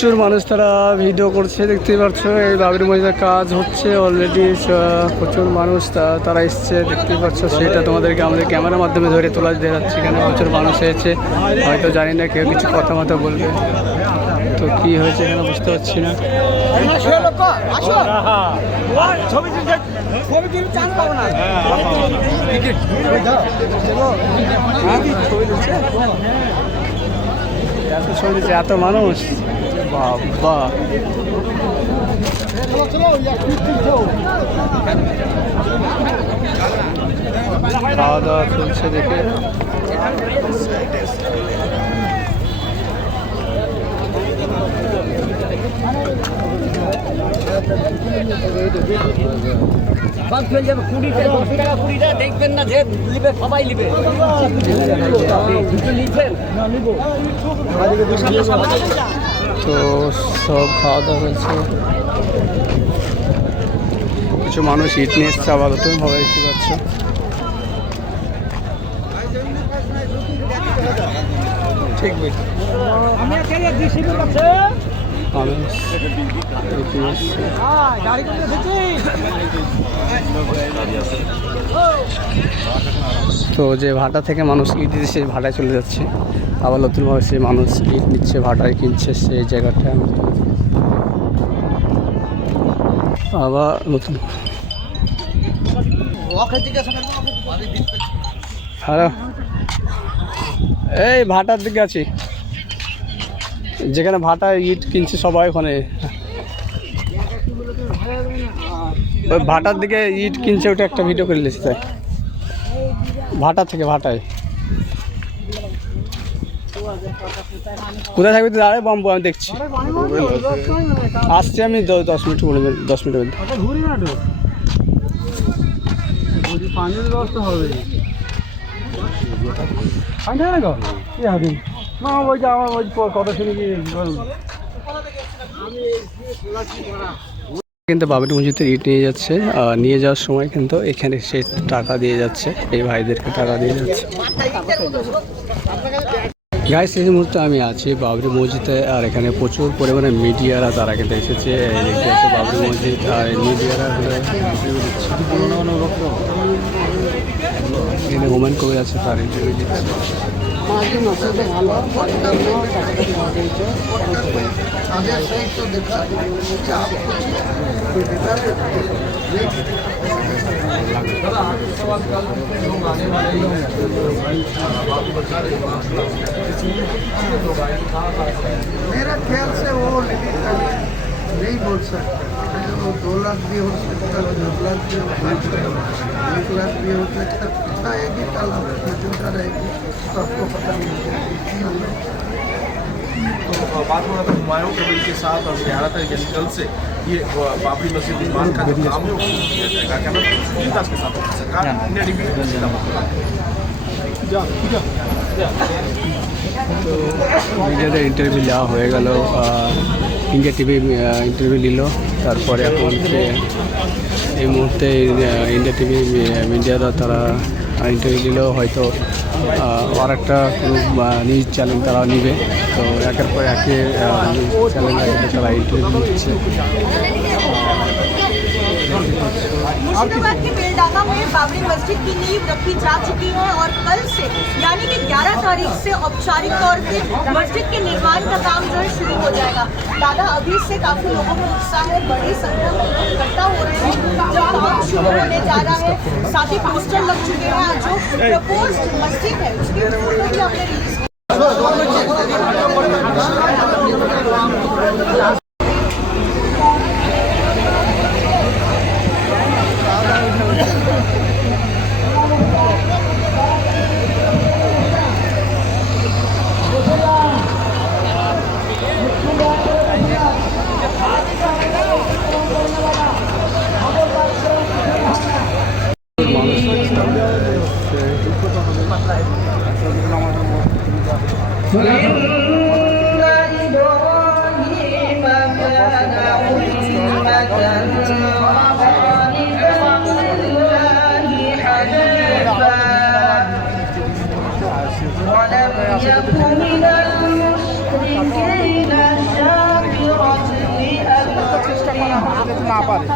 প্রচুর মানুষ তারা ভিডিও করছে, দেখতে পাচ্ছ এই বাবরি মসজিদের কাজ হচ্ছে অলরেডি। প্রচুর মানুষ তারা এসছে, দেখতে পাচ্ছ। সেটা তোমাদেরকে আমাদের ক্যামেরার মাধ্যমে ধরে তোলা দিয়ে যাচ্ছে। এখানে প্রচুর মানুষ এসেছে, হয়তো জানি না কেউ কিছু কথা মতো বলবে। তো কি হয়েছে এখানে বুঝতে পারছি না। এত মানুষ, বাবা। খাওয়া দাওয়া চলছে দেখে। দেখবেন না যে লিবে, সবাই লিবে। তো সব খাওয়া দাওয়া হয়েছে। কিছু মানুষ ইট নিয়ে এসছে আবার নতুনভাবে, দেখতে পাচ্ছ। ঠিক তো যে ভাটা থেকে মানুষ ইট দিতে সেই ভাটায় চলে যাচ্ছে, আবার নতুনভাবে সেই মানুষ ইট নিচ্ছে, ভাটায় কিনছে সেই জায়গাটা। আবার নতুন হ্যালো, এই ভাটার দিকে আছি, যেখানে ভাটায় ইট কিনছে সবাই। ওখানে ওই ভাটার দিকে ইট কিনছে, ওটা একটা ভিডিও করে নিয়েছি। তাই ভাটা থেকে ভাটায় কোথায় থাকবে আরে বম্বু, আমি দেখছি, আসছি আমি 10 মিনিট, 10 মিনিটের মধ্যে। পানির ব্যবস্থা হবে না, ওই যে আমার ওই কথা শুনে কিন্তু বাবরি মসজিদের ইট নিয়ে যাচ্ছে। নিয়ে যাওয়ার সময় কিন্তু এখানে সে টাকা দিয়ে যাচ্ছে, এই ভাইদেরকে টাকা দিয়ে যাচ্ছে। গাইস, এই মুহূর্তে আমি আছি বাবরি মসজিদে, আর এখানে প্রচুর পরিমাণে মিডিয়ারা তারা কিন্তু এসেছে। দেখতে পাচ্ছি বাবরি মসজিদ, আর মিডিয়ারা এখানে ওমেন কবি আছে, তার ইন্টারভিউ দিচ্ছে। मेरा ख्याल से वो नहीं बोल सकता। वो 2 लाख भी हो सकता है, 10 लाख भी हो सकता है, 1 लाख भी हो सकता है। कितना आएगी कल चिंता रहेगी, तो आपको पता नहीं। तो बात हो रहा था हुमायूं कबीर के साथ और 11 तारीख यानी कल से ये बाबरी मस्जिद निर्माण का जो काम है वो शुरू किया जाएगा। क्या नाम सुनीता के साथ सरकार তো মিডিয়াদের ইন্টারভিউ নেওয়া হয়ে গেল, ইন্ডিয়া টিভি ইন্টারভিউ নিল। তারপরে এখন এই মুহূর্তে ইন্ডিয়া টিভি মিডিয়ারা তারা ইন্টারভিউ নিল, হয়তো আর একটা কোনো নিউজ চ্যানেল তারা নিবে। তো একের পর একে নিউজ চ্যানেল তারা ইন্টারভিউ দিচ্ছে। मुर्शिदाबाद के बेलडांगा में बाबरी मस्जिद की नींव रखी जा चुकी है और कल से यानी कि 11 तारीख से औपचारिक तौर पे मस्जिद के निर्माण का काम जो है शुरू हो जाएगा। दादा, अभी से काफी लोगों में उत्साह है, बड़ी संख्या में लोग इकट्ठा हो रहे हैं जब काम शुरू होने जा रहा है। साथ ही पोस्टर लग चुके हैं, जो प्रपोज्ड मस्जिद है उसकी फोटो भी हमने रिलीज ولم يكن من المشركين شاكرا না পারে।